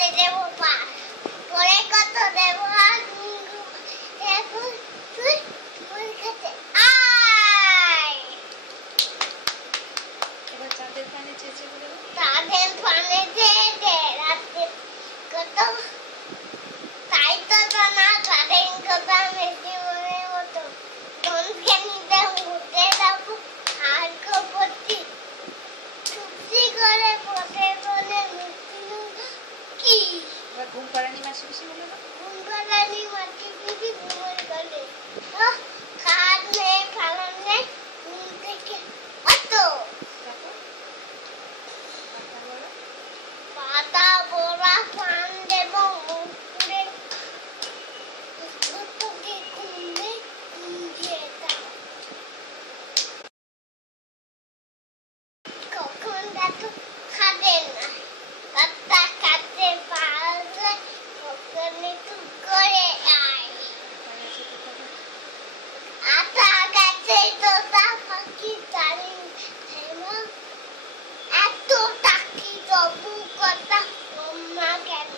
বলে দেবো পাস পরে কত দেবো এখন তুই পরীক্ষাতে আয় এবার চাঁদের পানে চেঁচে বলে তাদের পানে যেতে রাতে কত তাই তো না তাদের কথা মেসি মনে মতো ধনকে নিতে ঘুরতে যাবো আর কপতি চুপসি করে পথে বলে কি এবার ঘুম পাড়ানি মাসি পিসি বলে না ঘুম পাড়ানি মাটি পিটি ঘুমোর করে খাদ নেই ফালান নেই ঘুম থেকে অত পাতা বড়া পান দেব মুখে তোকে ঘুমে ঘুমিয়ে দাও কখন গাছ খাবে না পাতা কাটতে পারলে কখন একটু করে আয় আতা গাছে তোতা পাখি তারি এত টাকি তবু কথা মা কেন